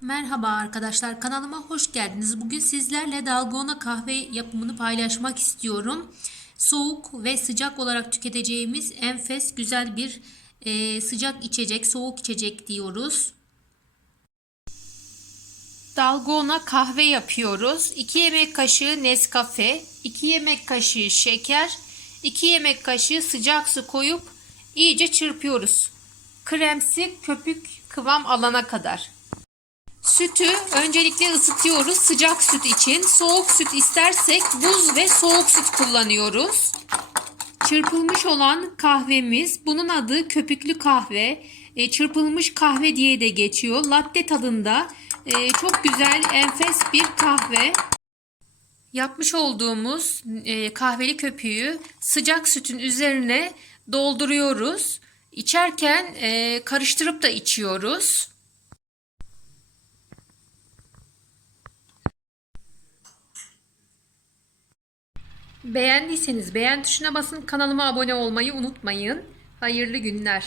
Merhaba arkadaşlar kanalıma hoş geldiniz. Bugün sizlerle dalgona kahve yapımını paylaşmak istiyorum. Soğuk ve sıcak olarak tüketeceğimiz enfes güzel bir e, sıcak içecek, soğuk içecek diyoruz. Dalgona kahve yapıyoruz. 2 yemek kaşığı Nescafe, 2 yemek kaşığı şeker, 2 yemek kaşığı sıcak su koyup iyice çırpıyoruz. Kremsi köpük kıvam alana kadar. Sütü öncelikle ısıtıyoruz sıcak süt için. Soğuk süt istersek buz ve soğuk süt kullanıyoruz. Çırpılmış olan kahvemiz, bunun adı köpüklü kahve, e, çırpılmış kahve diye de geçiyor. Latte tadında e, çok güzel, enfes bir kahve. Yapmış olduğumuz e, kahveli köpüğü sıcak sütün üzerine dolduruyoruz. İçerken e, karıştırıp da içiyoruz. Beğendiyseniz beğen tuşuna basın. Kanalıma abone olmayı unutmayın. Hayırlı günler.